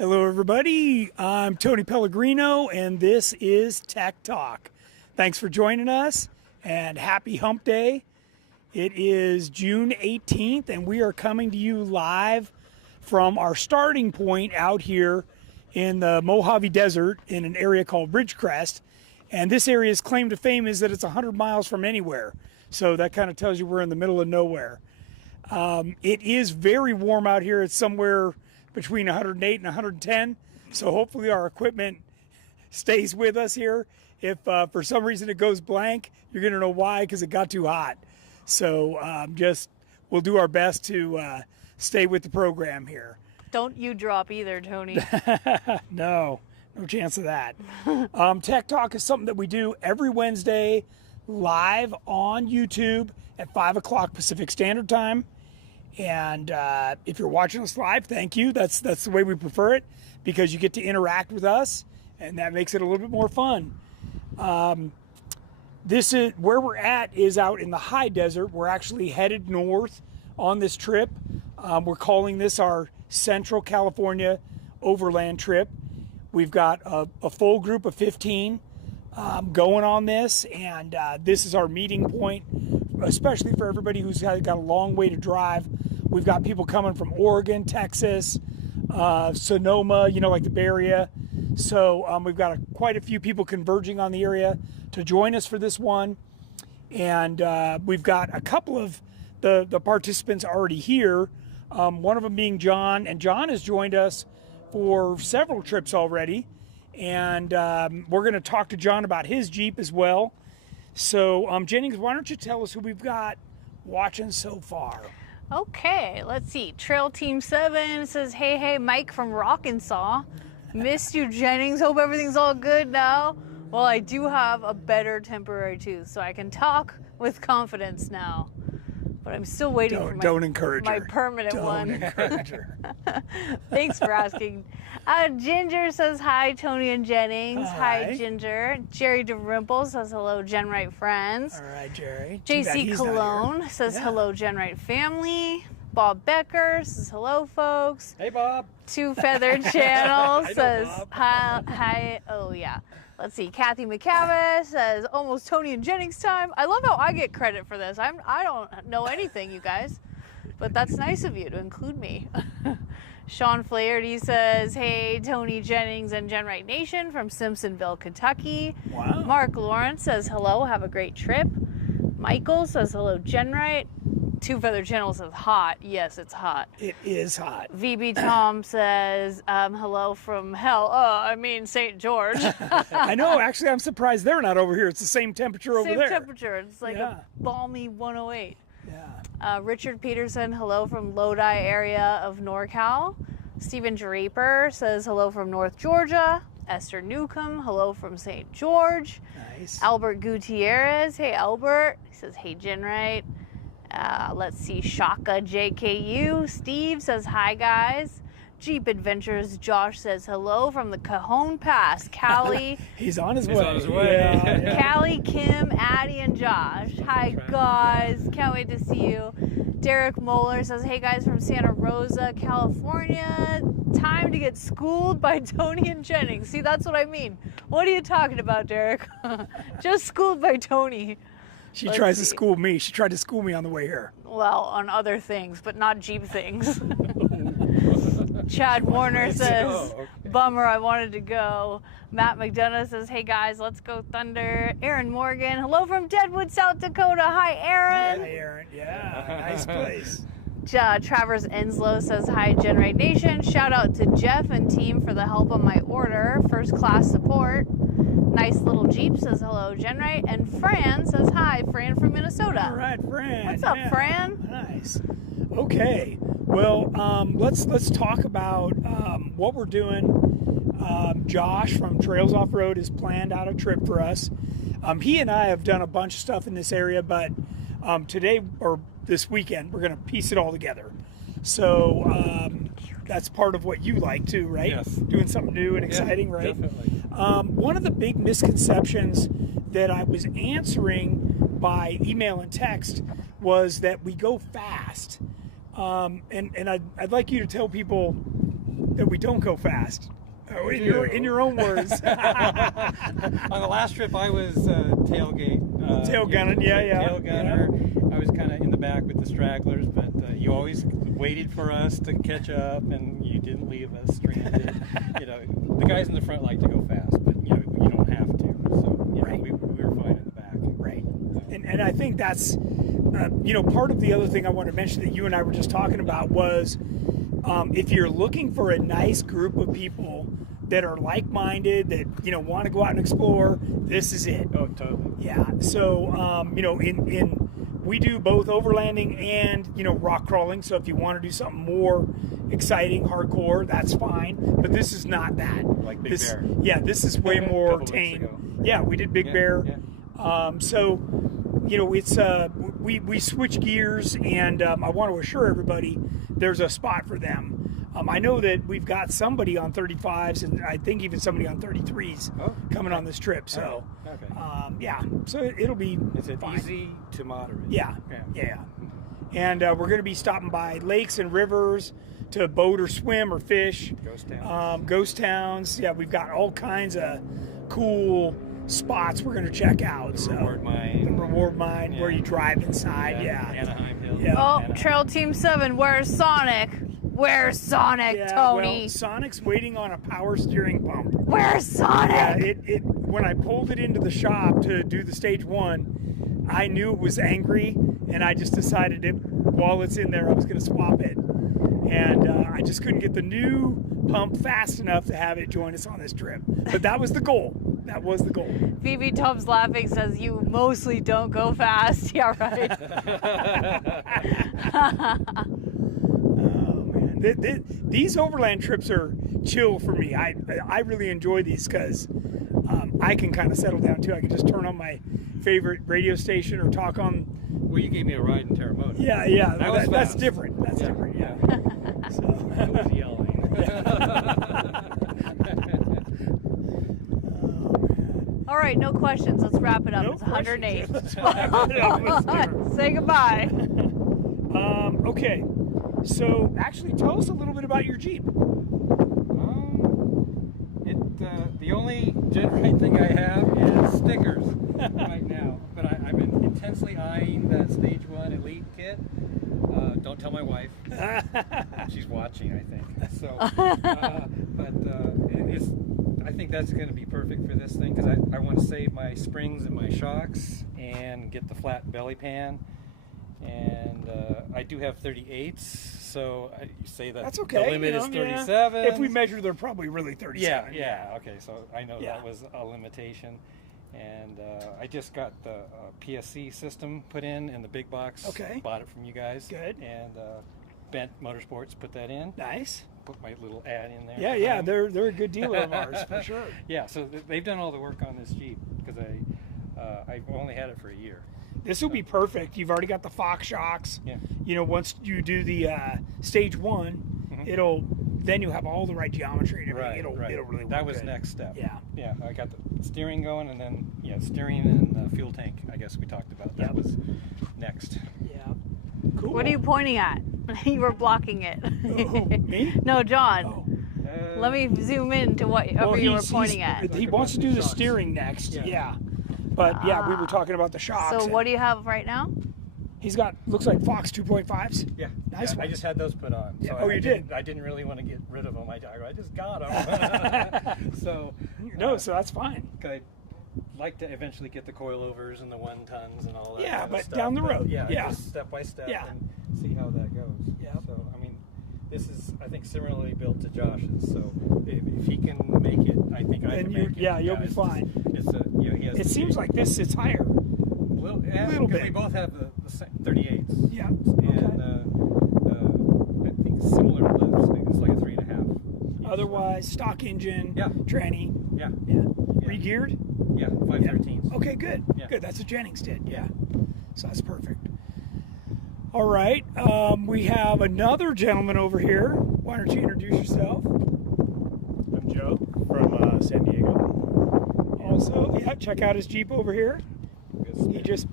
Hello, everybody. I'm Tony Pellegrino, and this is Tech Talk. Thanks for joining us, and happy Hump Day. It is June 18th, and we are coming to you live from our starting point out here in the Mojave Desert in an area called Ridgecrest. And this area's claim to fame is that it's 100 miles from anywhere. So that kind of tells you we're in the middle of nowhere. It is very warm out here. It's somewhere between 108 and 110. So hopefully our equipment stays with us here. If for some reason it goes blank, you're going to know why, because it got too hot. So we'll do our best to stay with the program here. Don't you drop either, Tony. No chance of that. Tech Talk is something that we do every Wednesday live on YouTube at 5 o'clock Pacific Standard Time. And if you're watching us live, thank you. That's the way we prefer it, because you get to interact with us, and that makes it a little bit more fun. This is where we're at, is out in the high desert. We're actually headed north on this trip. We're calling this our Central California Overland trip. We've got a full group of 15 going on this, and this is our meeting point, especially for everybody who's got a long way to drive. We've got people coming from Oregon, Texas, Sonoma, like the Bay Area. So we've got quite a few people converging on the area to join us for this one. And we've got a couple of the participants already here, one of them being John. And John has joined us for several trips already. And we're going to talk to John about his Jeep as well. So Jennings, why don't you tell us who we've got watching so far? Okay, let's see. Trail Team 7 says, hey, Mike from Rockinsaw. Missed you, Jennings. Hope everything's all good now. Well, I do have a better temporary tooth, so I can talk with confidence now. But I'm still waiting for my permanent one. Don't encourage her. Thanks for asking. Ginger says hi, Tony and Jennings. Hi, Ginger. Jerry DeRimple says hello, GenRight friends. All right, Jerry. JC Cologne says hello, GenRight family. Bob Becker says hello, folks. Hey, Bob. Two Feathered Channel says hi. Oh, yeah. Let's see. Kathy McCabe says almost Tony and Jennings time. I love how I get credit for this. I don't know anything, you guys, but that's nice of you to include me. Sean Flaherty says, hey, Tony, Jennings, and GenRight Nation from Simpsonville, Kentucky. Wow. Mark Lawrence says hello. Have a great trip. Michael says hello, GenRight. Two Feather Channel says hot. Yes, it's hot. It is hot. VB Tom says hello from hell. St. George. I know. Actually, I'm surprised they're not over here. It's the same temperature over there. Same temperature. It's like a balmy 108. Yeah. Richard Peterson, hello from Lodi area of NorCal. Stephen Draper says hello from North Georgia. Esther Newcomb, hello from St. George. Nice. Albert Gutierrez, hey Albert. He says, hey GenRight. Let's see, Shaka JKU. Steve says, hi guys. Jeep Adventures Josh says hello from the Cajon Pass. Callie. He's on his way. On his way. Yeah. Callie, Kim, Addie, and Josh. Hi guys. Can't wait to see you. Derek Moeller says, hey guys from Santa Rosa, California. Time to get schooled by Tony and Jennings. See, that's what I mean. What are you talking about, Derek? Just schooled by Tony. She tries to school me. She tried to school me on the way here. Well, on other things, but not Jeep things. Chad Warner says, bummer, I wanted to go. Matt McDonough says, hey guys, let's go Thunder. Aaron Morgan, hello from Deadwood, South Dakota. Hi, Aaron. Hi, Aaron. Yeah, nice place. Travers Enslow says, hi, GenRight Nation. Shout out to Jeff and team for the help on my order. First class support. Nice little Jeep says hello, GenRight. And Fran says hi, Fran from Minnesota. All right, Fran. What's up, Fran? Nice. Okay. Well, let's talk about what we're doing. Josh from Trails Off Road has planned out a trip for us. He and I have done a bunch of stuff in this area, but today or this weekend we're going to piece it all together. So that's part of what you like too, right? Yes. Doing something new and exciting, right? Definitely. One of the big misconceptions that I was answering by email and text was that we go fast. And I'd like you to tell people that we don't go fast. In your own words. On the last trip, I was tailgate. Tail gunning, yeah. Tail gunner. I was kind of in the back with the stragglers, but you always waited for us to catch up, and you didn't leave us stranded. The guys in the front like to go fast, but you don't have to. So right. we were fine in the back. Right. And I think that's part of the other thing I want to mention that you and I were just talking about was if you're looking for a nice group of people that are like-minded, that want to go out and explore, this is it. Oh, totally. Yeah. So we do both overlanding and rock crawling. So if you want to do something more exciting, hardcore, that's fine. But this is not that. Like Big Bear. Yeah, this is way more tame. Yeah, we did Big Bear. Yeah. So it's we switch gears, and I want to assure everybody there's a spot for them. I know that we've got somebody on 35s, and I think even somebody on 33s coming on this trip. So, so it'll be fine. Easy to moderate? Yeah. And we're going to be stopping by lakes and rivers to boat or swim or fish. Ghost towns. Yeah, we've got all kinds of cool spots we're going to check out. The reward mine, where you drive inside. Anaheim Hill. Anaheim. Trail Team 7, where's Sonic? Where's Sonic, Tony? Well, Sonic's waiting on a power steering pump. Where's Sonic? Yeah, when I pulled it into the shop to do the stage 1, I knew it was angry, and I just decided while it's in there, I was going to swap it. And I just couldn't get the new pump fast enough to have it join us on this trip. But that was the goal. That was the goal. VV Tubbs laughing says, you mostly don't go fast. Yeah, right. These overland trips are chill for me. I really enjoy these because I can kind of settle down too. I can just turn on my favorite radio station or talk on. Well, you gave me a ride in Terremoto. Yeah. That's fast. different. That's different. Yeah. So. I was yelling. All right, no questions. Let's wrap it up. No it's 108. Say goodbye. Okay. So, actually, tell us a little bit about your Jeep. The only GenRight thing I have is stickers right now. But I've been intensely eyeing that Stage 1 Elite kit. Don't tell my wife. She's watching, I think. So, I think that's going to be perfect for this thing because I want to save my springs and my shocks and get the flat belly pan. And I do have 38s, so I say that that's okay. The limit is 37. If we measure, they're probably really 37. Yeah. Okay, so I know that was a limitation. And I just got the PSC system put in the big box. Okay. Bought it from you guys. Good. And Bent Motorsports put that in. Nice. Put my little ad in there. Yeah, they're a good dealer of ours for sure. Yeah, so they've done all the work on this Jeep because I've only had it for a year. This will be perfect. You've already got the Fox shocks. Yeah. Once you do the Stage 1, then you have all the right geometry and everything. It'll really work. That was next step. Yeah. I got the steering going, and then steering and fuel tank. I guess we talked about that was next. Yeah. Cool. What are you pointing at? You were blocking it. Me? No, John. Oh. Let me zoom in to whatever you were pointing at. He wants to do the steering next. Yeah. But we were talking about the shocks. So what do you have right now? He's got, looks like Fox 2.5s. Yeah. Nice one. I just had those put on. Yeah. So you did? I didn't really want to get rid of them. I just got them. So. No, so that's fine. I'd like to eventually get the coilovers and the 1 tons and all that. Yeah, kind of but stuff. down the road. Yeah. Yeah. Just step by step and see how that goes. Yeah. So, I mean, this is, I think, similarly built to Josh's. So if he can make it, I think I can make it. Yeah, you'll be fine. He has it seems like this sits higher. A little bit. We both have the 38s. Yeah. And I think similar lifts. I think it's like a 3.5. Otherwise, stock engine, tranny. Yeah. Re-geared? Yeah, 513s. Okay, good. Yeah. Good. That's what Jennings did. Yeah. So that's perfect. All right. We have another gentleman over here. Why don't you introduce yourself? I'm Joe from San Diego. Also, check out his Jeep over here.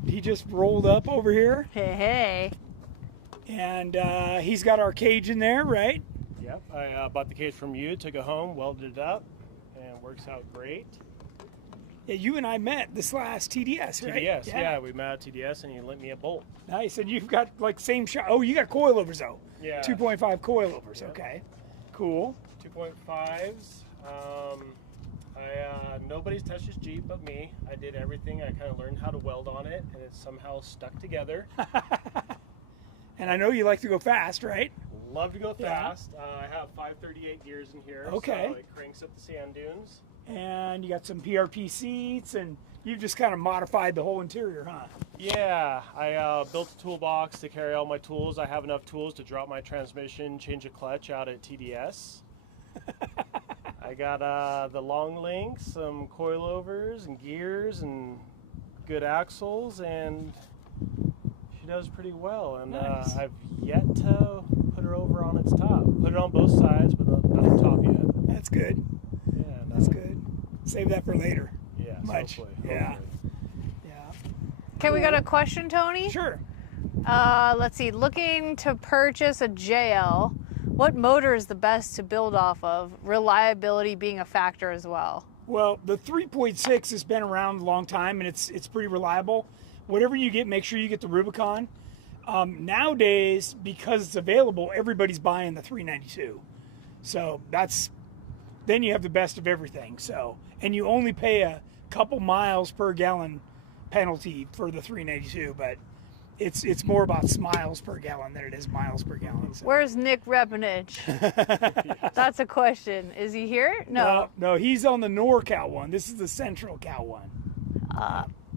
He just rolled up over here. Hey. And he's got our cage in there, right? Yep, I bought the cage from you, took it home, welded it up, and works out great. Yeah, you and I met this last TDS, right? TDS, yeah, we met at TDS, and you lent me a bolt. Nice, and you've got like same shot. Oh, you got coilovers though. Yeah. 2.5 coilovers. Yep. Okay, cool. 2.5s. Nobody's touched this Jeep but me. I did everything. I kind of learned how to weld on it, and it's somehow stuck together. And I know you like to go fast, right? Love to go Yeah. fast. I have 538 gears in here, Okay. so it cranks up the sand dunes. And you got some PRP seats, and you've just kind of modified the whole interior, huh? Yeah, I built a toolbox to carry all my tools. I have enough tools to drop my transmission, change a clutch out at TDS. I got the long links, some coilovers and gears and good axles, and she does pretty well. And Nice. I've yet to put her over on its top. Put it on both sides, but not the top yet. That's good. Yeah, That's good. Save that for later. Yeah, Much. hopefully. Yeah. Hopefully. Yeah. Okay, we got a question, Tony. Sure. Let's see. Looking to purchase a JL. What motor is the best to build off of? Reliability being a factor as well. Well, the 3.6 has been around a long time, and it's pretty reliable. Whatever you get, make sure you get the Rubicon. Nowadays, because it's available, everybody's buying the 392. So then you have the best of everything. So, and you only pay a couple miles per gallon penalty for the 392, but it's more about miles per gallon than it is miles per gallon. So. Where's Nick Repenich? That's a question. Is he here? No. No, he's on the NorCal one. This is the Central Cal one.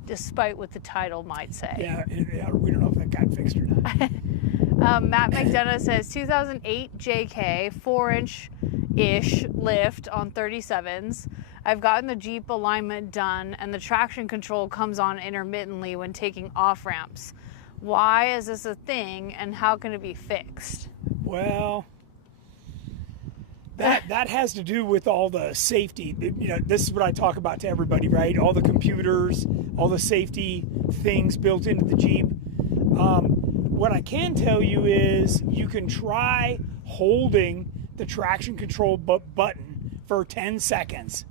Despite what the title might say. Yeah, we don't know if that got fixed or not. Matt McDonough says 2008 JK 4-inch-ish lift on 37s. I've gotten the Jeep alignment done and the traction control comes on intermittently when taking off ramps. Why is this a thing and how can it be fixed? Well, that has to do with all the safety. You know, this is what I talk about to everybody, right? All the computers, all the safety things built into the Jeep. What I can tell you is you can try holding the traction control button for 10 seconds,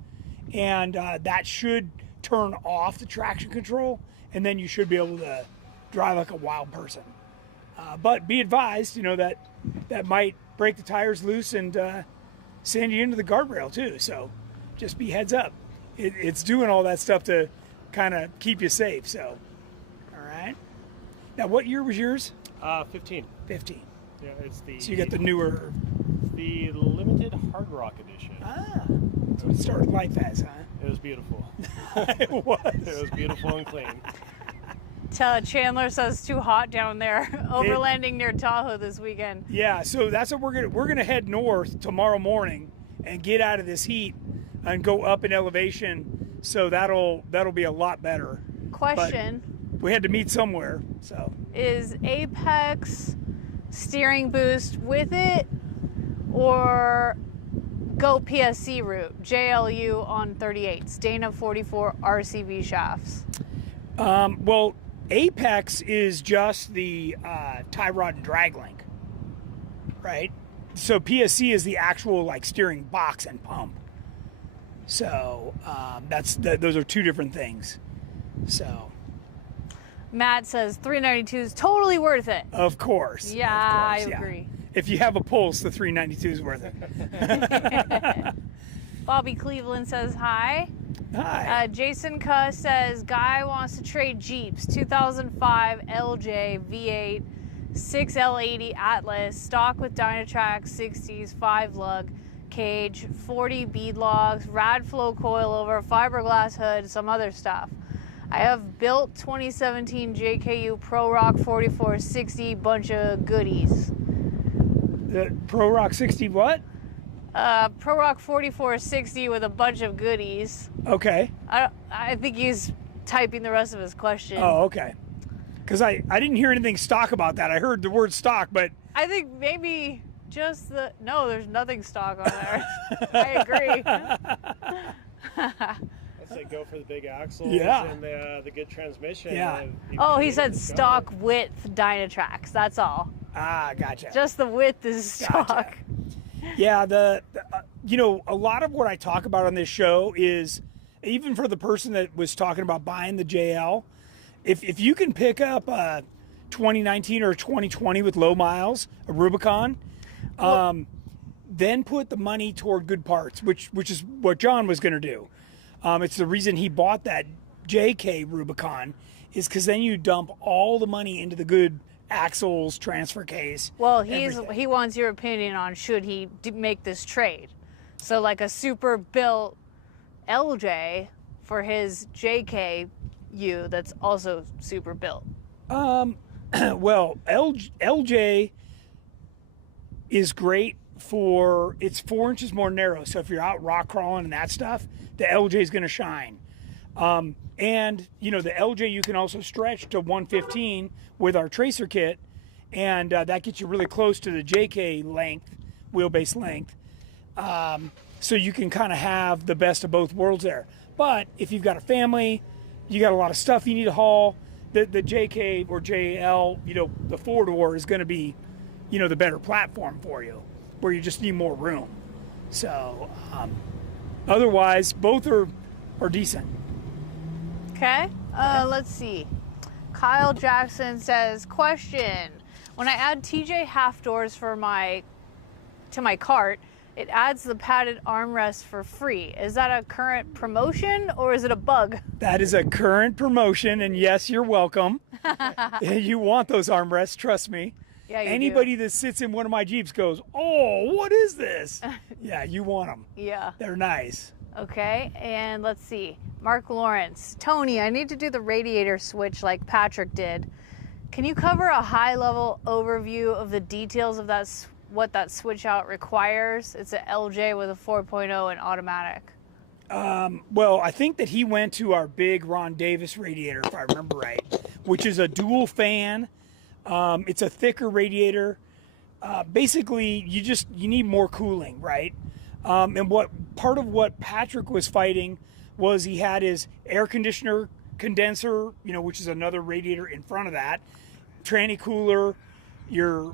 and that should turn off the traction control, and then you should be able to drive like a wild person. But be advised, you know, that might break the tires loose and send you into the guardrail too. So just be heads up. It's doing all that stuff to kind of keep you safe. So, all right. Now, what year was yours? 15. 15. Yeah, it's the. So you got the newer. The limited Hard Rock edition. Ah, that's what it started life as, huh? It was beautiful. It was. It was beautiful and clean. Chandler says it's too hot down there. Overlanding near Tahoe this weekend. Yeah, so that's what we're gonna head north tomorrow morning and get out of this heat and go up in elevation. So that'll be a lot better. Question. But we had to meet somewhere, so. Is Apex steering boost with it or go PSC route? JLU on 38s, Dana 44 RCV shafts. Well, Apex is just the tie rod and drag link, right? So PSC is the actual like steering box and pump. So those are two different things. So Matt says 392 is totally worth it. of course, Yeah, of course, I yeah. agree. If you have a pulse, the 392 is worth it. Bobby Cleveland says hi. Hi. Jason Cuss says, guy wants to trade Jeeps, 2005 LJ V8, 6L80 Atlas, stock with Dynatrac 60s, 5-lug, cage, 40 bead logs, Radflow coilover, fiberglass hood, some other stuff. I have built 2017 JKU Pro Rock 4460, bunch of goodies. The Pro Rock 60 what? Pro Rock 4460 with a bunch of goodies. Okay. I think he's typing the rest of his question. Oh, okay. Because I didn't hear anything stock about that. I heard the word stock, but I think maybe just no, there's nothing stock on there. I agree. I'd say go for the big axles Yeah. and the good transmission. Yeah. Oh, he said stock width Dynatracs. That's all. ah, gotcha. Just the width is stock. Gotcha. Yeah, you know, a lot of what I talk about on this show is, even for the person that was talking about buying the JL, if you can pick up a 2019 or 2020 with low miles, a Rubicon, then put the money toward good parts, which is what John was going to do. It's the reason he bought that JK Rubicon, is because then you dump all the money into the good axles, transfer case. Well, everything. he wants your opinion on should he make this trade. So like a super built LJ for his JKU that's also super built. Well, LJ is great for, it's 4 inches more narrow. So if you're out rock crawling and that stuff, the LJ is going to shine. And you know, the LJ you can also stretch to 115 with our tracer kit, and that gets you really close to the JK length, wheelbase length. So you can kind of have the best of both worlds there. But if you've got a family, you got a lot of stuff you need to haul, the JK or JL, you know, the 4-door is going to be, you know, the better platform for you, where you just need more room. So otherwise, both are decent. Okay, let's see. Kyle Jackson says, question, when I add TJ half doors to my cart, it adds the padded armrest for free. Is that a current promotion or is it a bug? That is a current promotion, and yes, you're welcome. You want those armrests, trust me. Yeah, you Anybody that sits in one of my Jeeps goes, oh, what is this? Yeah, you want them. Yeah. They're nice. Okay, and let's see. Mark Lawrence. Tony, I need to do the radiator switch like Patrick did. Can you cover a high-level overview of the details of what that switch out requires? It's an LJ with a 4.0 and automatic. Well, I think that he went to our big Ron Davis radiator, if I remember right, which is a dual fan. It's a thicker radiator. Basically, you need more cooling, right? And part of what Patrick was fighting was he had his air conditioner condenser, you know, which is another radiator in front of that, tranny cooler, your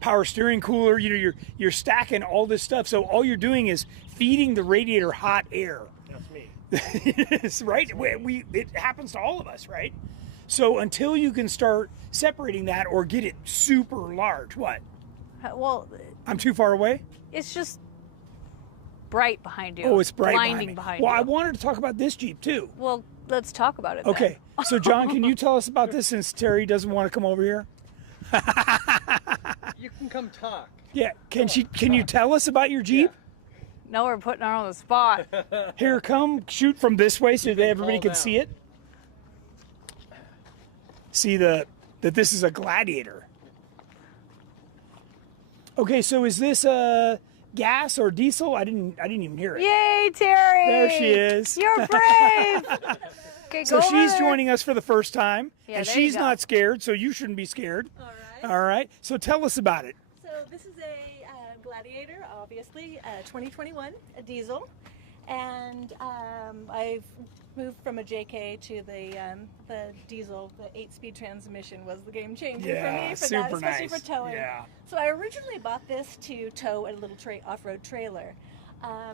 power steering cooler. You know, you're stacking all this stuff. So all you're doing is feeding the radiator hot air. That's me. It's right. It happens to all of us, right? So until you can start separating that or get it super large, what? Well, I'm too far away? it's just bright behind you. Oh, it's bright blinding behind you. me. Well, I wanted to talk about this Jeep too. Well, let's talk about it then. Okay. So John, can you tell us about this since Terry doesn't want to come over here? You can come talk. Yeah. Can you tell us about your Jeep? No, we're putting her on the spot. Here, come shoot from this way so that everybody can see it. See that this is a Gladiator. Okay, so is this gas or diesel? I didn't even hear it. Yay, Terry! There she is. You're brave. Okay, So go she's over. joining us for the first time, Yeah, and there you she's go. not scared, so you shouldn't be scared. All right. All right. So tell us about it. So this is a Gladiator, obviously, 2021, a diesel, and I've moved from a JK to the diesel. The 8-speed transmission was the game changer for Yeah, me for super that, especially nice. for towing. Yeah. So I originally bought this to tow a little off-road trailer.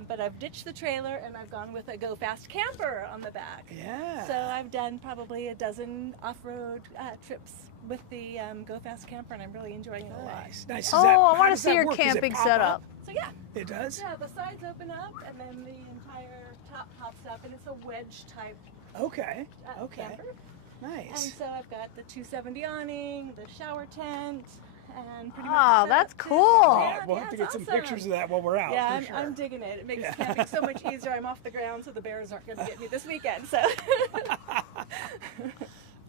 But I've ditched the trailer and I've gone with a Go Fast camper on the back. Yeah. So I've done probably a dozen off-road trips with the Go Fast camper, and I'm really enjoying it a lot. Nice. Oh, I want to see your camping setup. So yeah, It does? yeah, the sides open up, and then the entire top pops up, and it's a wedge type Okay. Okay. camper. And Nice. so I've got the 270 awning, the shower tent, and pretty much. Oh, set that's up to- cool. Yeah, We'll yeah, have to it's get some awesome. pictures of that while we're out. Yeah, for sure. I'm digging it. It makes camping so much easier. I'm off the ground, so the bears aren't going to get me this weekend. So.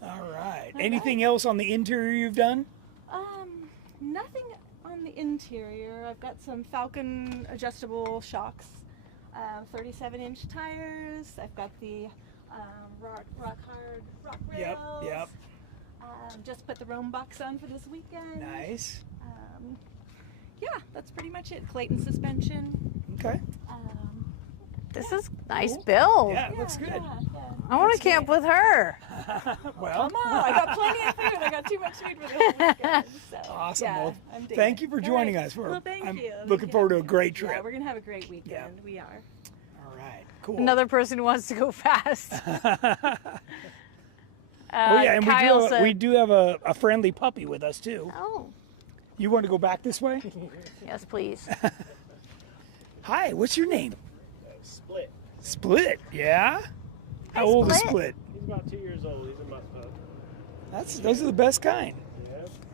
All right. Anything else on the interior you've done? Nothing on the interior. I've got some Falcon adjustable shocks, 37-inch tires. I've got the rock rails. Yep. Just put the Rome box on for this weekend. Nice. Yeah, that's pretty much it. Clayton suspension. Okay. This is nice build. Yeah, it looks good. Yeah. I want to camp with her. Well, Come on, I got plenty of food. I got too much food for the whole weekend. So, awesome. Yeah, Well, I'm digging thank it. you for All joining right. us. Well, thank I'm you. looking forward to a great trip. Yeah, we're gonna have a great weekend. We are. All right, cool. Another person who wants to go fast. Oh yeah, and Kyle said, we do have a friendly puppy with us too. Oh, You want to go back this way? yes, please. Hi, what's your name? Split. Split. Yeah. How old is Split? He's about 2 years old. He's a mutt pup. Those are the best kind.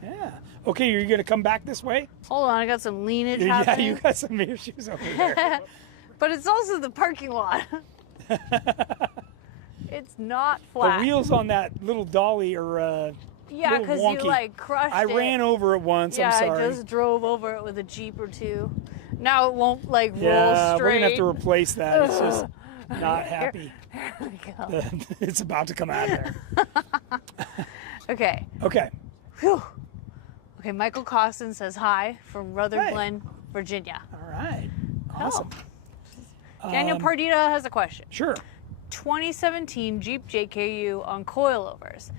Yeah. Yeah. Okay, you're gonna come back this way? Hold on, I got some leanage Yeah, happening. you got some issues over there. But it's also the parking lot. It's not flat. The wheels on that little dolly are Yeah, little because wonky. you like crushed I it. ran over it once. Yeah, I'm sorry. I just drove over it with a Jeep or two. Now it won't like roll Yeah, straight. we're gonna have to replace that. It's just not happy. There we go. It's about to come out of there. Okay. Okay. Whew. Okay, Michael Costin says hi from Rutherglen, Glen, Virginia. All right. Awesome. Daniel Pardita has a question. Sure. 2017 Jeep JKU on coilovers.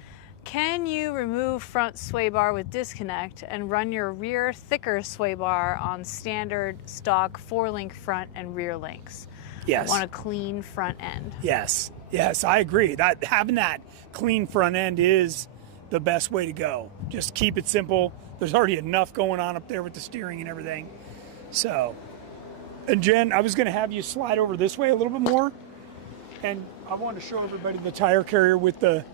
Can you remove front sway bar with disconnect and run your rear thicker sway bar on standard stock 4-link front and rear links? Yes. I want a clean front end. Yes. Yes, I agree. That having that clean front end is the best way to go. Just keep it simple. There's already enough going on up there with the steering and everything. So, and Jen, I was going to have you slide over this way a little bit more. And I wanted to show everybody the tire carrier with the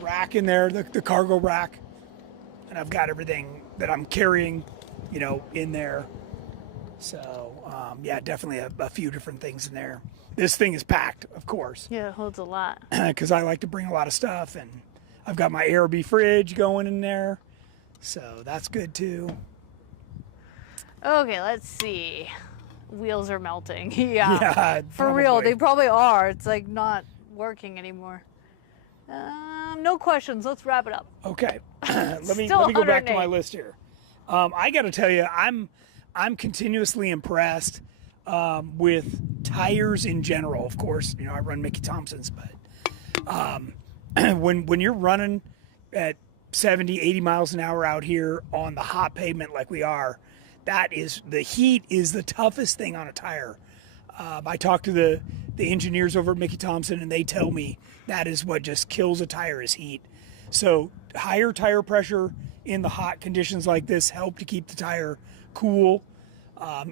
rack in there, the cargo rack. And I've got everything that I'm carrying, in there. So, yeah, definitely a few different things in there. This thing is packed, of course, Yeah, it holds a lot. because I like to bring a lot of stuff. And I've got my ARB fridge going in there. So that's good too. Okay, let's see. Wheels are melting. Yeah. Yeah, For real, probably. they probably are. It's like not working anymore. No questions. Let's wrap it up. Okay, let me Still go back to 108. my list here. I got to tell you, I'm continuously impressed with tires in general. Of course, I run Mickey Thompson's, but when you're running at 70, 80 miles an hour out here on the hot pavement like we are, the heat is the toughest thing on a tire. I talked to the engineers over at Mickey Thompson, and they tell me that is what just kills a tire is heat. So higher tire pressure in the hot conditions like this help to keep the tire cool.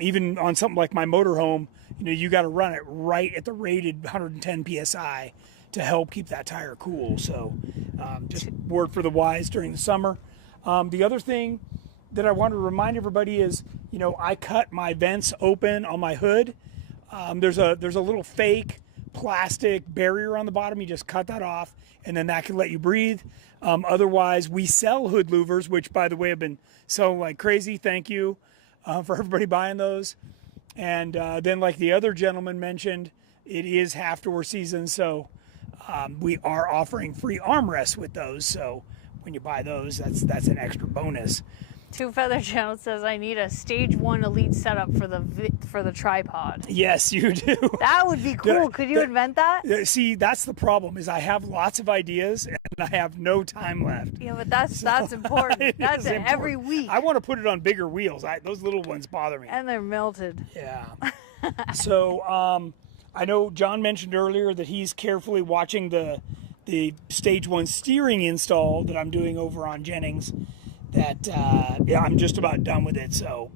Even on something like my motorhome, you got to run it right at the rated 110 PSI to help keep that tire cool. So just word for the wise during the summer. The other thing that I want to remind everybody is, I cut my vents open on my hood. There's a little fake plastic barrier on the bottom. You just cut that off, and then that can let you breathe. Otherwise, we sell hood louvers, which, by the way, have been selling like crazy. Thank you for everybody buying those. And then, like the other gentleman mentioned, it is half door season, so we are offering free armrests with those. So when you buy those, that's an extra bonus. Two Feather Channel says I need a stage 1 elite setup for the tripod. Yes, you do. That would be cool. Could you invent that? See, that's the problem. Is I have lots of ideas and I have no time left. Yeah, but that's important. It That's is it important. every week. I want to put it on bigger wheels. Those little ones bother me. And they're melted. Yeah. So I know John mentioned earlier that he's carefully watching the stage 1 steering install that I'm doing over on Jennings. That I'm just about done with it. So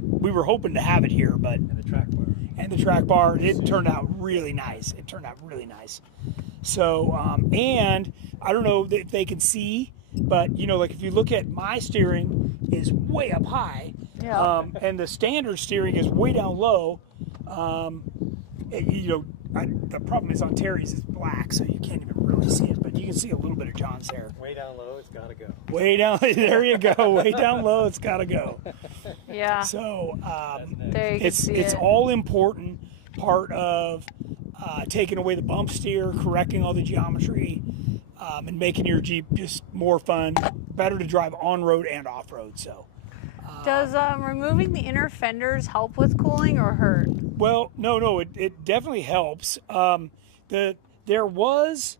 we were hoping to have it here, but And the track bar. and the track bar, it turned out really nice. So, and I don't know if they can see, but like if you look at my steering is way up high, Yeah. and the standard steering is way down low. The problem is on Terry's it's black, so you can't even really see it, but you can see a little bit of John's there. Way down low, it's got to go. Way down, there you go. Way down low, it's got to go. Yeah. So There you can see it's it. all important part of taking away the bump steer, correcting all the geometry, and making your Jeep just more fun, better to drive on road and off road. So Does removing the inner fenders help with cooling or hurt? Well, no, it definitely helps. There was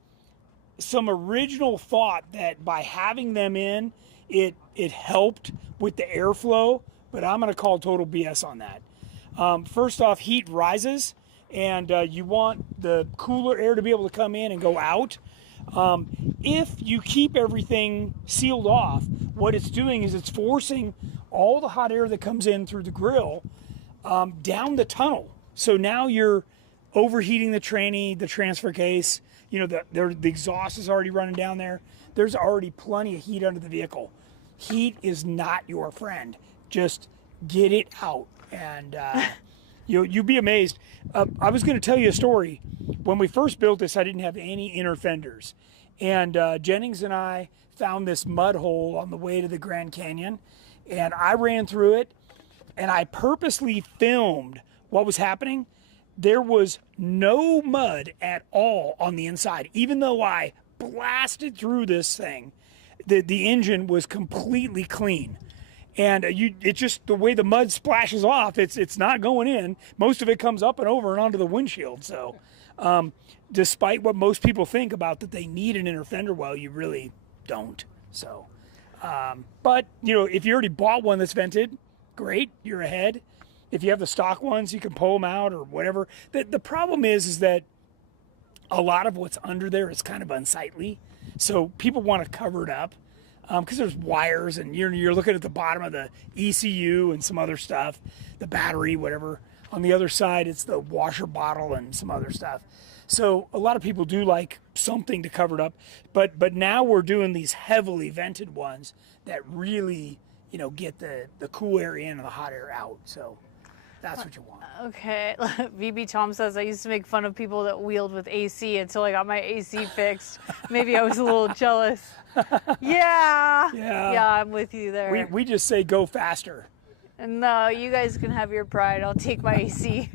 some original thought that by having them in, it helped with the airflow, but I'm going to call total BS on that. First off, heat rises, and you want the cooler air to be able to come in and go out. If you keep everything sealed off, what it's doing is it's forcing all the hot air that comes in through the grill down the tunnel. So now you're overheating the tranny, the transfer case. You know, the exhaust is already running down there. There's already plenty of heat under the vehicle. Heat is not your friend. Just get it out, and you'll be amazed. I was going to tell you a story. When we first built this, I didn't have any inner fenders, and Jennings and I found this mud hole on the way to the Grand Canyon, and I ran through it, and I purposely filmed what was happening. There was no mud at all on the inside, even though I blasted through this thing. The engine was completely clean, and it's just the way the mud splashes off. It's not going in. Most of it comes up and over and onto the windshield. So, despite what most people think about that they need an inner fender well, you really don't. So, but you know, if you already bought one that's vented, great, you're ahead. If you have the stock ones, you can pull them out or whatever. The problem is that a lot of what's under there is kind of unsightly. So people want to cover it up because there's wires, and you're looking at the bottom of the ECU and some other stuff, the battery, whatever. On the other side, it's the washer bottle and some other stuff. So a lot of people do like something to cover it up. But now we're doing these heavily vented ones that really, you know, get the cool air in and the hot air out. So that's what you want. Okay. VB Tom says, I used to make fun of people that wheeled with AC until I got my AC fixed. Maybe I was a little jealous. Yeah. Yeah, I'm with you there. We just say go faster. No, you guys can have your pride. I'll take my AC.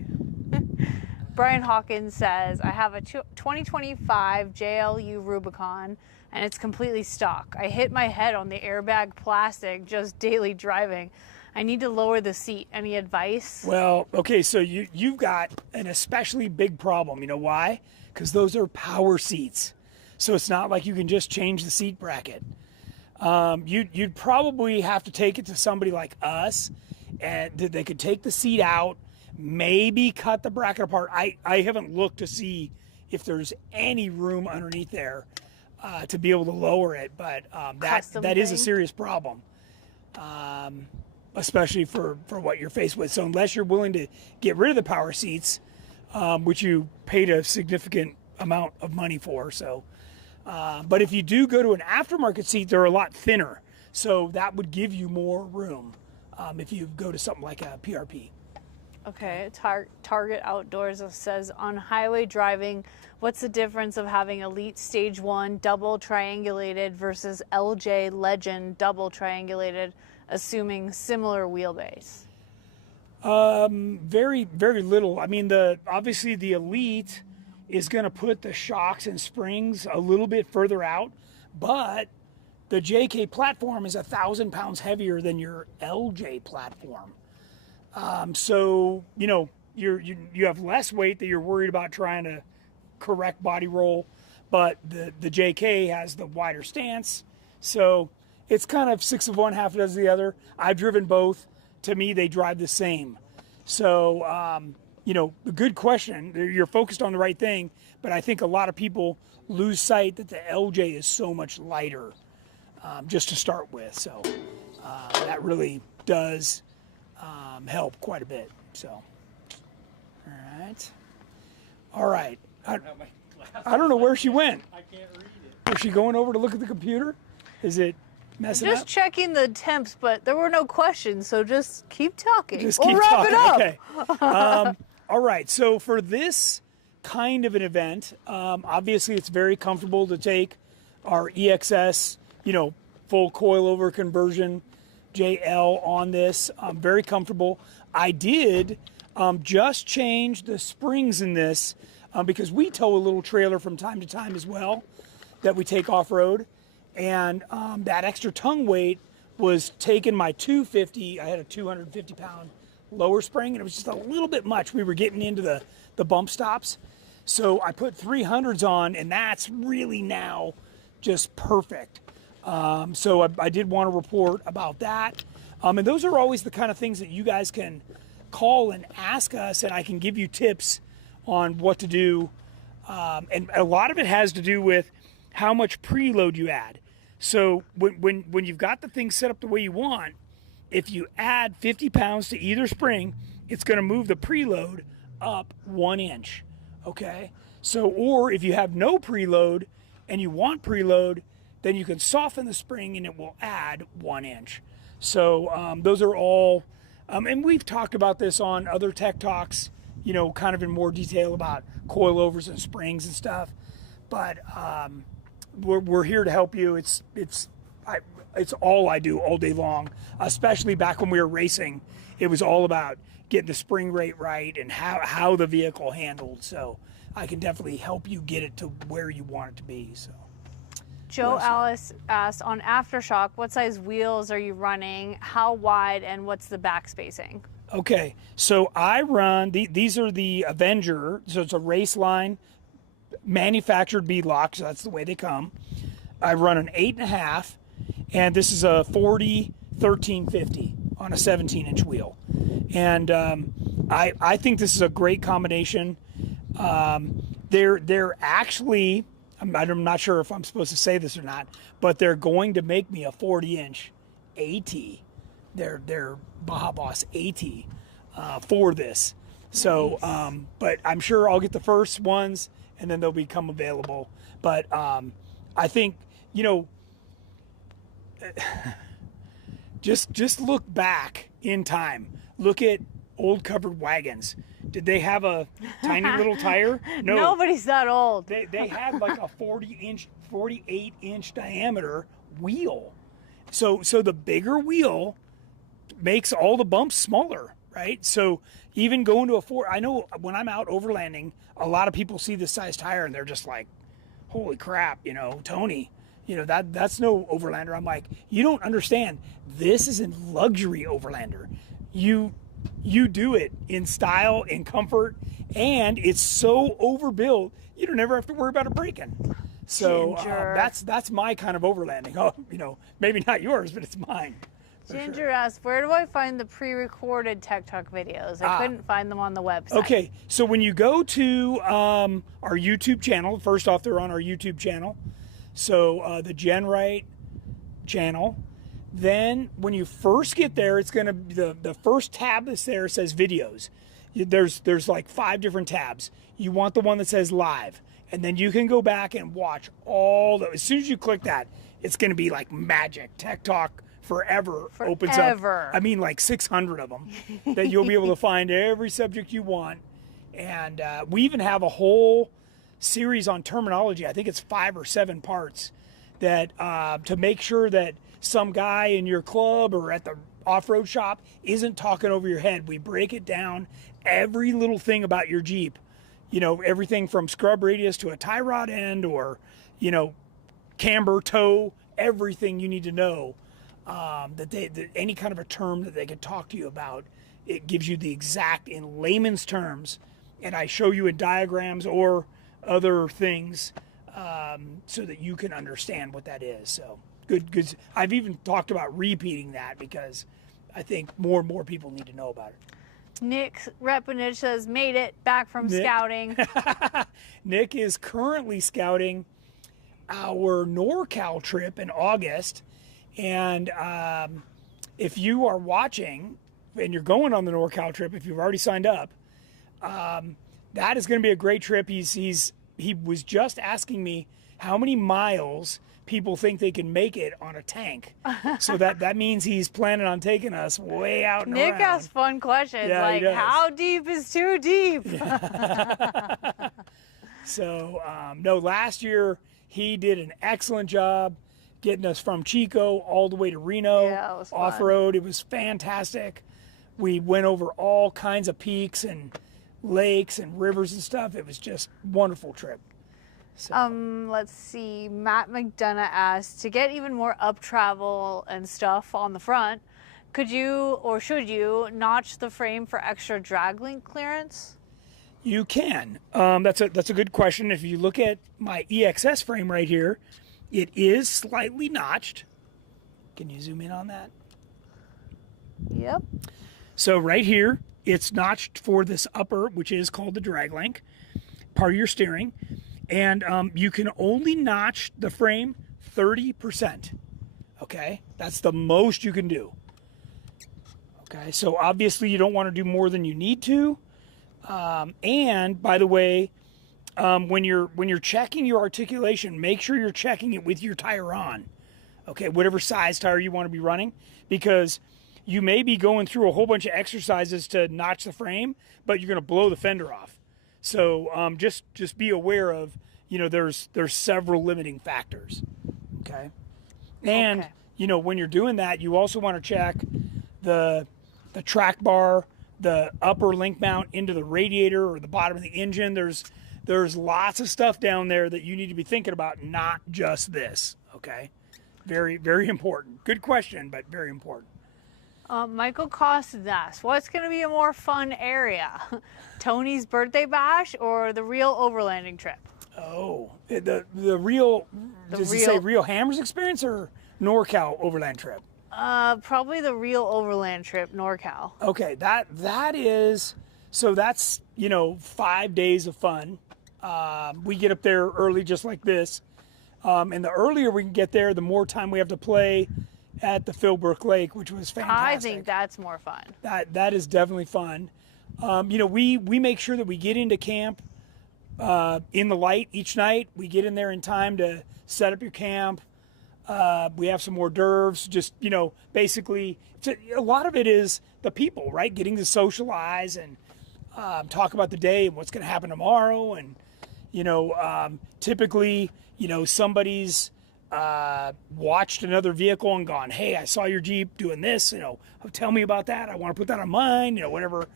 Brian Hawkins says, I have a 2025 JLU Rubicon, and it's completely stock. I hit my head on the airbag plastic just daily driving. I need to lower the seat. Any advice? Well, okay, so you've got an especially big problem. You know why? Because those are power seats. So it's not like you can just change the seat bracket. You'd probably have to take it to somebody like us, and they could take the seat out, maybe cut the bracket apart. I haven't looked to see if there's any room underneath there to be able to lower it, but that is a serious problem. Especially for what you're faced with. So unless you're willing to get rid of the power seats, which you paid a significant amount of money for. So, but if you do go to an aftermarket seat, they're a lot thinner. So that would give you more room if you go to something like a PRP. Okay, Target Outdoors says, on highway driving, what's the difference of having Elite Stage 1 double triangulated versus LJ Legend double triangulated, assuming similar wheelbase? Very, very little. I mean, obviously the Elite is going to put the shocks and springs a little bit further out, but the JK platform is 1,000 pounds heavier than your LJ platform. So, you know, you have less weight that you're worried about trying to correct body roll, but the JK has the wider stance. So it's kind of 6 of one, half a dozen of the other. I've driven both. To me, they drive the same. So, you know, a good question. You're focused on the right thing, but I think a lot of people lose sight that the LJ is so much lighter, just to start with. So that really does help quite a bit. So, all right. I don't know where she went. I can't read it. Was she going over to look at the computer? Is it messing Just up? checking the temps, but there were no questions, so just keep talking. Just we'll keep wrap talking. it up. Okay. All right. So for this kind of an event, obviously it's very comfortable to take our EXS, you know, full coilover conversion JL on this. Very comfortable. I did just change the springs in this because we tow a little trailer from time to time as well that we take off-road. And that extra tongue weight was taking my 250. I had a 250-pound lower spring, and it was just a little bit much. We were getting into the bump stops. So I put 300s on, and that's really now just perfect. So I did want to report about that. And those are always the kind of things that you guys can call and ask us, and I can give you tips on what to do. And a lot of it has to do with how much preload you add. So when you've got the thing set up the way you want, if you add 50 pounds to either spring, it's going to move the preload up 1 inch. Okay? So, or if you have no preload and you want preload, then you can soften the spring and it will add 1 inch. So those are all, and we've talked about this on other Tech Talks, you know, kind of in more detail about coilovers and springs and stuff. But we're here to help you. It's all I do all day long, especially back when we were racing. It was all about getting the spring rate right and how the vehicle handled. So I can definitely help you get it to where you want it to be. So. Joe Alice asked, on Aftershock, what size wheels are you running? How wide, and what's the back spacing? Okay, so I run, these are the Avenger, so it's a race line, manufactured beadlock, so that's the way they come. I run an 8.5, and this is a 40 1350 on a 17-inch wheel. And I think this is a great combination. They're actually, I'm not sure if I'm supposed to say this or not, but they're going to make me a 40-inch AT. They're Baja Boss AT for this. So, but I'm sure I'll get the first ones and then they'll become available. But I think, you know, just look back in time. Look at old covered wagons. Did they have a tiny little tire? No. Nobody's that old. They had like a 48-inch diameter wheel. So the bigger wheel makes all the bumps smaller, right? So even going to I know when I'm out overlanding, a lot of people see this size tire and they're just like, holy crap, you know, Tony, you know, that's no Overlander. I'm like, you don't understand. This is a luxury Overlander. You do it in style, in comfort, and it's so overbuilt, you don't ever have to worry about it breaking. So that's my kind of overlanding. Oh, you know, maybe not yours, but it's mine. Ginger asked, where do I find the pre-recorded Tech Talk videos? I couldn't find them on the website. Okay, so when you go to our YouTube channel, first off, they're on our YouTube channel. So the GenRight channel. Then when you first get there, it's going to be the first tab that's there says videos. There's like 5 different tabs. You want the one that says live. And then you can go back and watch all the, as soon as you click that, it's going to be like magic. Tech Talk Forever opens up. I mean, like 600 of them that you'll be able to find every subject you want. And we even have a whole series on terminology. I think it's 5 or 7 parts that to make sure that some guy in your club or at the off-road shop isn't talking over your head. We break it down, every little thing about your Jeep. You know, everything from scrub radius to a tie rod end or, you know, camber, toe, everything you need to know. That any kind of a term that they could talk to you about, it gives you the exact, in layman's terms, and I show you in diagrams or other things so that you can understand what that is. So good. I've even talked about repeating that because I think more and more people need to know about it. Nick Repanich says, made it back from scouting. Nick is currently scouting our NorCal trip in August. And if you are watching and you're going on the NorCal trip, if you've already signed up, that is going to be a great trip. He was just asking me how many miles people think they can make it on a tank. So that means he's planning on taking us way out and Nick around. asks fun questions, Yeah, like how deep is too deep? So, no, last year he did an excellent job getting us from Chico all the way to Reno, Yeah, it was fun. off-road. It was fantastic. We went over all kinds of peaks and lakes and rivers and stuff. It was just a wonderful trip. So, Let's see. Matt McDonough asked, to get even more up travel and stuff on the front, could you or should you notch the frame for extra drag link clearance? you can. That's a good question. If you look at my EXS frame right here, it is slightly notched. Can you zoom in on that? Yep. So right here, it's notched for this upper, which is called the drag link, part of your steering. And you can only notch the frame 30%. Okay? That's the most you can do. Okay, so obviously you don't want to do more than you need to. And by the way, when you're checking your articulation, make sure you're checking it with your tire on. Okay, whatever size tire you want to be running, because you may be going through a whole bunch of exercises to notch the frame, but you're going to blow the fender off. So just be aware of, there's several limiting factors. Okay, and when you're doing that, you also want to check the track bar, the upper link mount into the radiator or the bottom of the engine. There's lots of stuff down there that you need to be thinking about, not just this. Okay, very, very important. Good question, but very important. Michael Costin asks, what's going to be a more fun area? Tony's birthday bash or the real overlanding trip? Oh, the real, does it say real Hammers experience or NorCal overland trip? Probably the real overland trip, NorCal. Okay, that is, so that's, 5 days of fun. We get up there early just like this. And the earlier we can get there, the more time we have to play at the Philbrook Lake, which was fantastic. I think that's more fun. That is definitely fun. We make sure that we get into camp in the light each night. We get in there in time to set up your camp. We have some hors d'oeuvres. Just, basically, a lot of it is the people, right? Getting to socialize and talk about the day and what's going to happen tomorrow. And, typically, somebody's watched another vehicle and gone, hey, I saw your Jeep doing this, tell me about that. I want to put that on mine, whatever.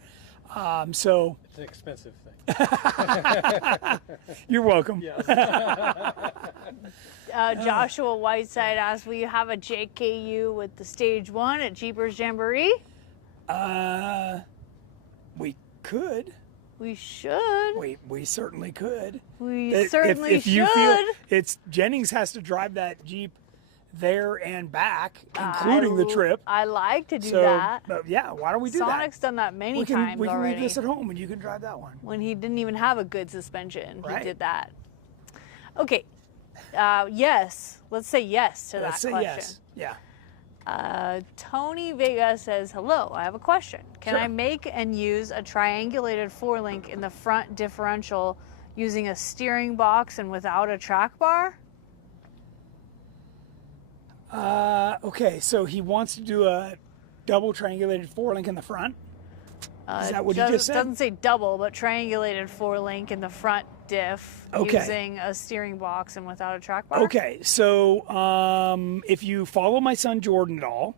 So It's an expensive thing. You're welcome. Yes. Joshua Whiteside asks, will you have a JKU with the stage 1 at Jeepers Jamboree? We could. We should. We certainly could. We certainly if you feel Jennings has to drive that Jeep there and back, including the trip. I like to do that. But yeah, why don't we do that? Sonic's done that many times we can already. leave this at home and you can drive that one. When he didn't even have a good suspension, Right. he did that. Okay. Yes. Let's say yes to Let's that say question. yes. Yeah. Tony Vega says, hello, I have a question. Can Sure. I make and use a triangulated 4-link in the front differential using a steering box and without a track bar? Okay, so he wants to do a double triangulated 4-link in the front. Is that what he just said? Doesn't say double, but triangulated 4-link in the front diff using a steering box and without a track bar. Okay, so if you follow my son Jordan at all,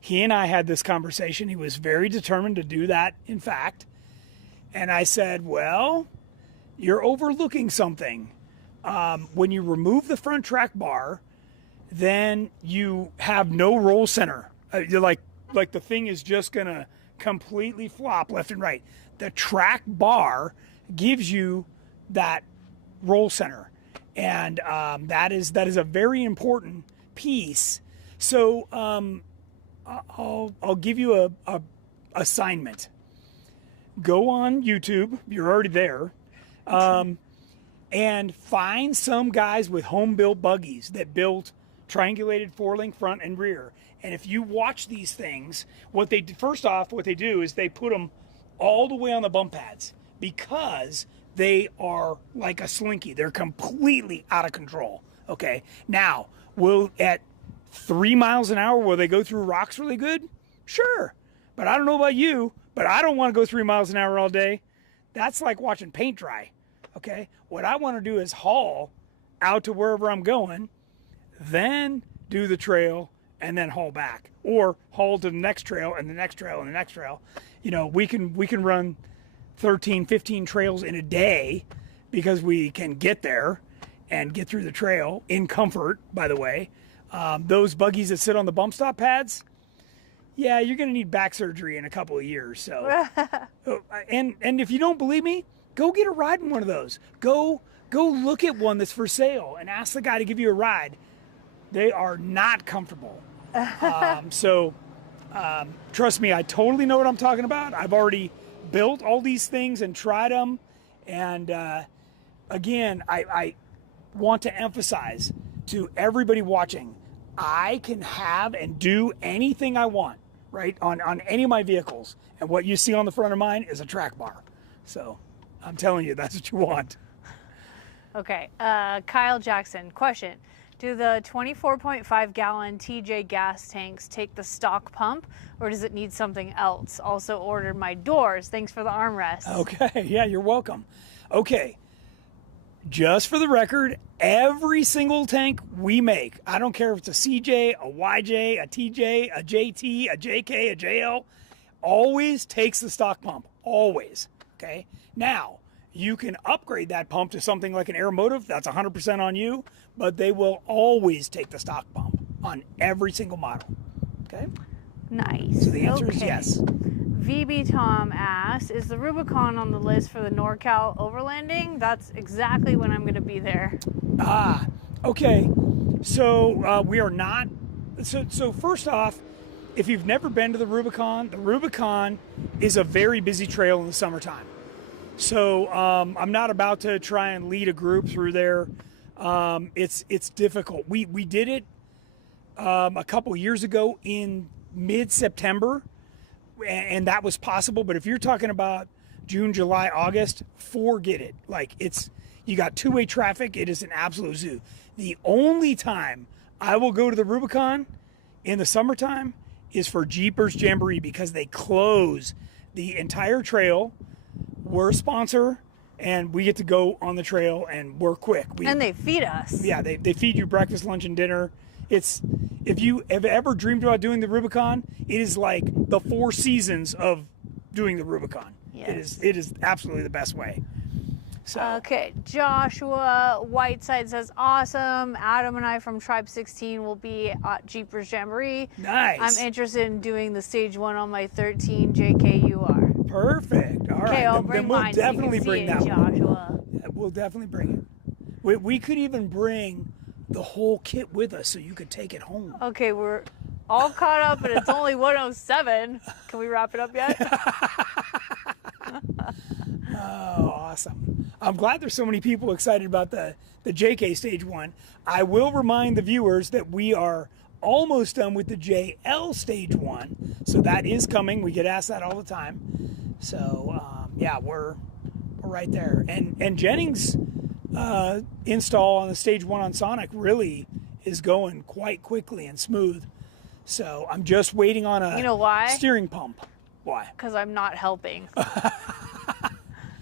he and I had this conversation. He was very determined to do that, in fact. And I said, well, you're overlooking something. When you remove the front track bar, then you have no roll center. You're like the thing is just going to completely flop left and right. The track bar gives you that roll center, and that is a very important piece. So I'll give you a assignment. Go on YouTube. You're already there. And find some guys with home-built buggies that built triangulated 4-link front and rear. And if you watch these things, what they do is they put them all the way on the bump pads because they are like a slinky. They're completely out of control. Okay. Now, at 3 miles an hour, will they go through rocks really good? Sure. But I don't know about you, but I don't want to go 3 miles an hour all day. That's like watching paint dry. Okay. What I want to do is haul out to wherever I'm going, then do the trail, and then haul back, or haul to the next trail and the next trail and the next trail. We can run 13, 15 trails in a day because we can get there. and get through the trail in comfort, by the way. Those buggies that sit on the bump stop pads, yeah, you're going to need back surgery in a couple of years. So, and if you don't believe me, go get a ride in one of those. Go look at one that's for sale and ask the guy to give you a ride. They are not comfortable. Trust me, I totally know what I'm talking about. I've already built all these things and tried them. And again, I want to emphasize to everybody watching, I can have and do anything I want, right, on any of my vehicles. And what you see on the front of mine is a track bar. So I'm telling you, that's what you want. Okay, Kyle Jackson, question. Do the 24.5 gallon TJ gas tanks take the stock pump, or does it need something else? Also ordered my doors. Thanks for the armrest. Okay, yeah, you're welcome. Okay, just for the record, every single tank we make, I don't care if it's a CJ, a YJ, a TJ, a JT, a JK, a JL, always takes the stock pump, always, okay? Now, you can upgrade that pump to something like an Aeromotive, that's 100% on you, but they will always take the stock pump on every single model, okay? Nice. So the answer is yes. VB Tom asks, is the Rubicon on the list for the NorCal Overlanding? That's exactly when I'm going to be there. Okay. So we are not. So first off, if you've never been to the Rubicon is a very busy trail in the summertime. So I'm not about to try and lead a group through there. It's difficult. We did it a couple years ago in mid-September, and that was possible. But if you're talking about June, July, August, forget it. Like, you got two-way traffic. It is an absolute zoo. The only time I will go to the Rubicon in the summertime is for Jeepers Jamboree, because they close the entire trail. We're a sponsor, and we get to go on the trail, and we're quick. And they feed us. Yeah, they feed you breakfast, lunch, and dinner. If you have ever dreamed about doing the Rubicon, it is like the 4 seasons of doing the Rubicon. Yes. It is absolutely the best way. So. Okay, Joshua Whiteside says, awesome. Adam and I from Tribe 16 will be at Jeepers Jamboree. Nice. I'm interested in doing the stage 1 on my 13 JKUR. Perfect. All right. Okay, I'll then bring we'll mine definitely so you bring can see that it, one. Joshua. Yeah, we'll definitely bring it. We could even bring the whole kit with us so you could take it home. Okay, we're all caught up, and it's only 1:07. Can we wrap it up yet? Oh, awesome. I'm glad there's so many people excited about the JK Stage 1. I will remind the viewers that we are almost done with the JL Stage 1. So that is coming. We get asked that all the time. So, yeah, we're right there. And Jennings' install on the Stage 1 on Sonic really is going quite quickly and smooth. So I'm just waiting on a You know why? steering pump. Why? Because I'm not helping.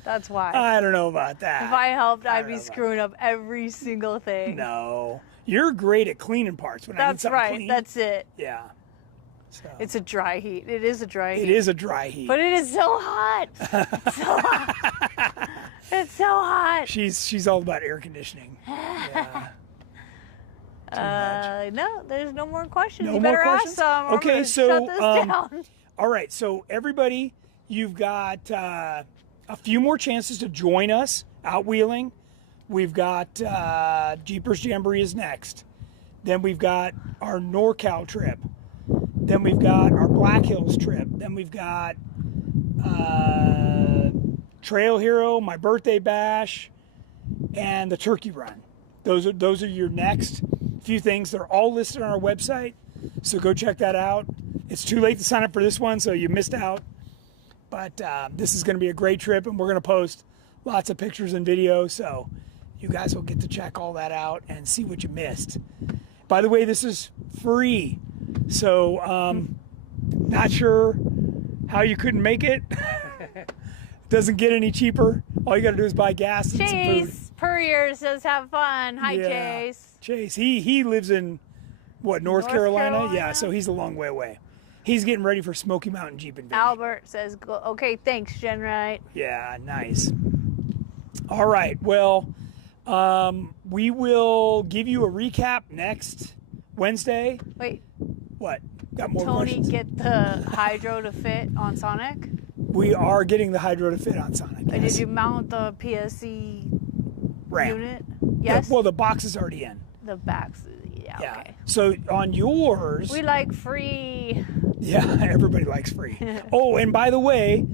That's why. I don't know about that. If I helped, I'd be screwing up every single thing. No. You're great at cleaning parts. When I need That's something right. clean. That's it. Yeah. So, It's a dry heat. It is a dry heat. it is a dry heat. But it is so hot. It's so hot. It's so hot. She's all about air conditioning. Yeah. No, there's no more questions. No You more better questions? ask some. I'm Okay, gonna so, shut this down. All right, so everybody, you've got a few more chances to join us out wheeling. We've got Jeepers Jamboree is next. Then we've got our NorCal trip. Then we've got our Black Hills trip. Then we've got Trail Hero, my birthday bash, and the turkey run. Those are your next few things. They're all listed on our website, so go check that out. It's too late to sign up for this one, so you missed out. But this is going to be a great trip, and we're going to post lots of pictures and videos, so you guys will get to check all that out and see what you missed. By the way, this is free, so not sure how you couldn't make it. Doesn't get any cheaper. All you got to do is buy gas and some food. Chase Purrier says, have fun. Hi, Yeah. Chase. Chase, he lives in, what, North Carolina? Yeah, so he's a long way away. He's getting ready for Smoky Mountain Jeep Invasion. Albert says, okay, thanks, GenRight. Yeah, nice. All right, well, We will give you a recap next Wednesday. Wait, What? Got more Tony questions? get the hydro to fit on Sonic? We are getting the hydro to fit on Sonic. Or Yes. did you mount the PSC RAM. unit? Yeah, Yes. well, the box is already in. The backs. Yeah. Yeah. Okay. So on yours, We like free. yeah, everybody likes free. Oh, and by the way,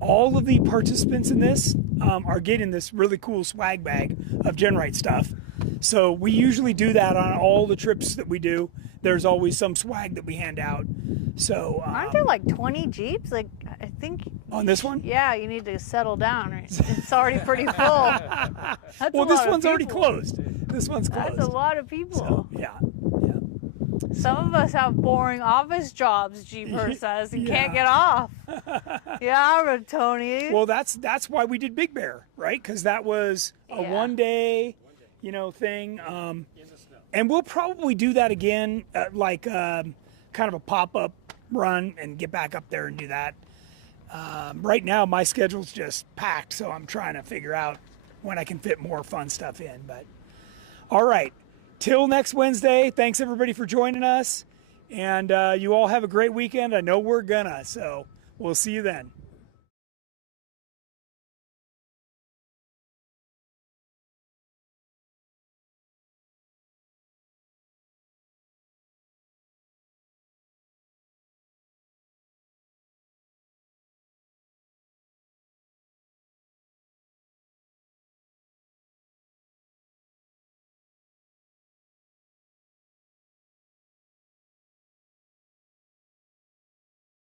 all of the participants in this are getting this really cool swag bag of GenRight stuff. So we usually do that on all the trips that we do. There's always some swag that we hand out. So Aren't there like 20 Jeeps? Like, I think. on this one, Yeah, you need to settle down. It's already pretty full. That's well, a this lot of one's already people. closed. This one's closed. That's a lot of people. So, yeah. Some of us have boring office jobs, Jeeper says, and can't Yeah. get off. Yeah, Tony. Well, that's why we did Big Bear, right? Because that was a Yeah. one day, thing. And we'll probably do that again, kind of a pop-up run and get back up there and do that. Right now, my schedule's just packed, so I'm trying to figure out when I can fit more fun stuff in. But all right, till next Wednesday, thanks everybody for joining us. And you all have a great weekend. I know we're gonna, so we'll see you then.